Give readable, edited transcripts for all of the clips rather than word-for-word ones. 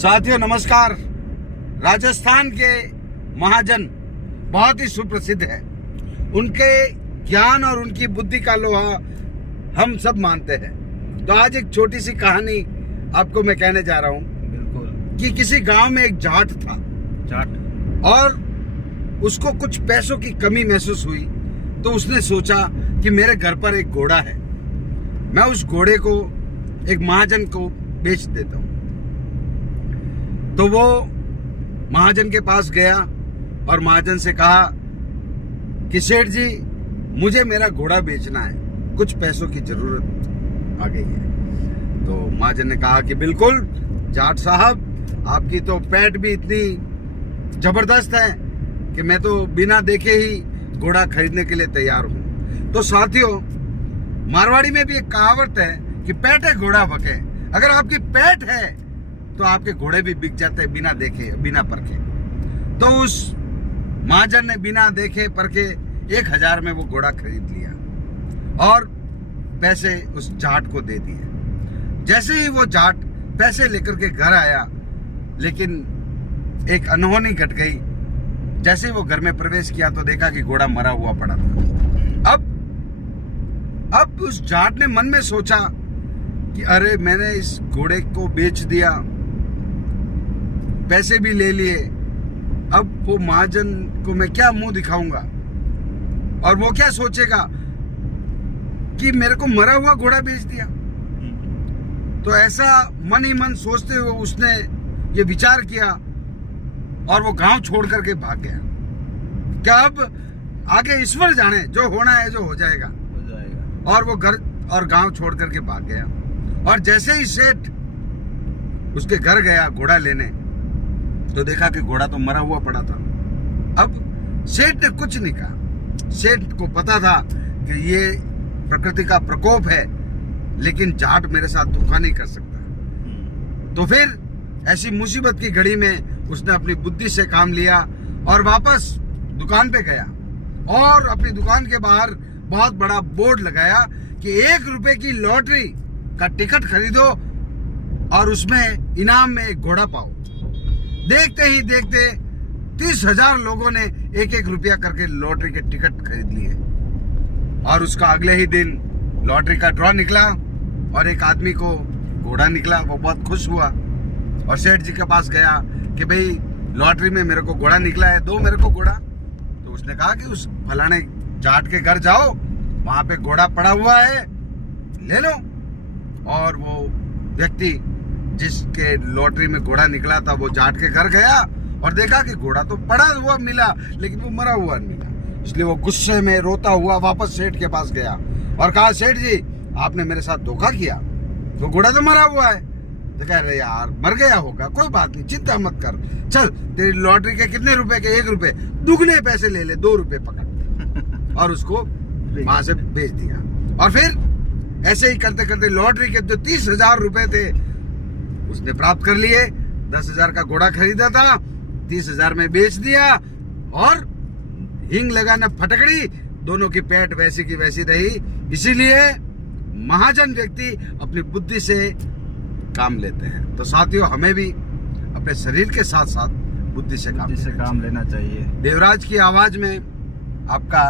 साथियों नमस्कार। राजस्थान के महाजन बहुत ही सुप्रसिद्ध है। उनके ज्ञान और उनकी बुद्धि का लोहा हम सब मानते हैं। तो आज एक छोटी सी कहानी आपको मैं कहने जा रहा हूँ। बिल्कुल। कि किसी गांव में एक जाट था और उसको कुछ पैसों की कमी महसूस हुई, तो उसने सोचा कि मेरे घर पर एक घोड़ा है, मैं उस घोड़े को एक महाजन को बेच देता हूँ। तो वो महाजन के पास गया और महाजन से कहा कि सेठ जी, मुझे मेरा घोड़ा बेचना है, कुछ पैसों की जरूरत आ गई है। तो महाजन ने कहा कि बिल्कुल जाट साहब, आपकी तो पैठ भी इतनी जबरदस्त है कि मैं तो बिना देखे ही घोड़ा खरीदने के लिए तैयार हूँ। तो साथियों, मारवाड़ी में भी एक कहावत है कि पैठ है घोड़ा भके। अगर आपकी पैठ है तो आपके घोड़े भी बिक जाते हैं बिना देखे बिना परखे। तो उस महाजन ने बिना देखे परखे 1000 में वो घोड़ा खरीद लिया और पैसे उस जाट को दे दिए। जैसे ही वो जाट पैसे लेकर के घर आया, लेकिन एक अनहोनी घट गई। जैसे ही वो घर में प्रवेश किया तो देखा कि घोड़ा मरा हुआ पड़ा था। अब उस जाट ने मन में सोचा कि अरे, मैंने इस घोड़े को बेच दिया, पैसे भी ले लिए, अब वो महाजन को मैं क्या मुंह दिखाऊंगा और वो क्या सोचेगा कि मेरे को मरा हुआ घोड़ा बेच दिया। तो ऐसा मन ही मन सोचते हुए उसने ये विचार किया और वो गांव छोड़ करके भाग गया। क्या अब आगे ईश्वर जाने, जो होना है जो हो जाएगा। और वो घर और गांव छोड़ करके भाग गया। और जैसे ही सेठ उसके घर गया घोड़ा लेने, तो देखा कि घोड़ा तो मरा हुआ पड़ा था। अब सेठ ने कुछ नहीं कहा। सेठ को पता था कि ये प्रकृति का प्रकोप है, लेकिन जाट मेरे साथ धोखा नहीं कर सकता। तो फिर ऐसी मुसीबत की घड़ी में उसने अपनी बुद्धि से काम लिया और वापस दुकान पे गया और अपनी दुकान के बाहर बहुत बड़ा बोर्ड लगाया कि 1 रुपए की लॉटरी का टिकट खरीदो और उसमें इनाम में एक घोड़ा पाओ। देखते ही देखते 30,000 लोगों ने 1-1 रुपया करके लॉटरी के टिकट खरीद लिए। और उसका अगले ही दिन लॉटरी का ड्रॉ निकला और एक आदमी को घोड़ा निकला। वो बहुत खुश हुआ और सेठ जी के पास गया कि भाई, लॉटरी में मेरे को घोड़ा निकला है, दो मेरे को घोड़ा। तो उसने कहा कि उस फलाने जाट के घर जाओ, वहां पे घोड़ा पड़ा हुआ है, ले लो। और वो व्यक्ति जिसके लॉटरी में घोड़ा निकला था, वो जाट के घर गया और देखा कि घोड़ा तो पड़ा हुआ मिला, लेकिन वो मरा हुआ मिला। इसलिए वो गुस्से में रोता हुआ वापस सेठ के पास गया और कहा, सेठ जी, आपने मेरे साथ धोखा किया, तो घोड़ा तो मरा हुआ है। तो कह रहे, यार मर गया होगा, कोई बात नहीं, चिंता मत कर, चल तेरी लॉटरी के कितने रुपए के? 1 रुपए, दुगने पैसे ले ले, 2 रुपए पकड़। और उसको वहां से बेच दिया। और फिर ऐसे ही करते करते लॉटरी के जो 30,000 रुपए थे उसने प्राप्त कर लिए। 10,000 का घोड़ा खरीदा था, 30,000 में बेच दिया और हिंग लगाना फटकड़ी, दोनों की पेट वैसी की वैसी रही। इसीलिए महाजन व्यक्ति अपनी बुद्धि से काम लेते हैं। तो साथियों, हमें भी अपने शरीर के साथ साथ बुद्धि से काम लेना चाहिए। देवराज की आवाज में आपका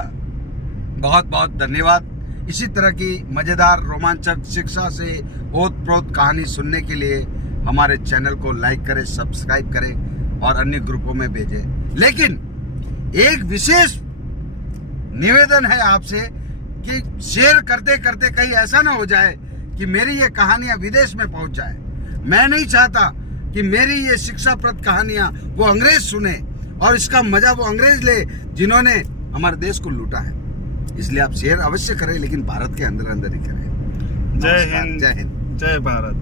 बहुत बहुत धन्यवाद। इसी तरह की मजेदार रोमांचक शिक्षा से ओत-प्रोत कहानी सुनने के लिए हमारे चैनल को लाइक करें, सब्सक्राइब करें और अन्य ग्रुपों में भेजें। लेकिन एक विशेष निवेदन है आपसे कि शेयर करते करते कहीं ऐसा ना हो जाए कि मेरी ये कहानियां विदेश में पहुंच जाए। मैं नहीं चाहता कि मेरी ये शिक्षाप्रद कहानियां वो अंग्रेज सुने और इसका मजा वो अंग्रेज ले जिन्होंने हमारे देश को लूटा है। इसलिए आप शेयर अवश्य करें, लेकिन भारत के अंदर अंदर ही करें। जय हिंद, जय हिंद, जय भारत।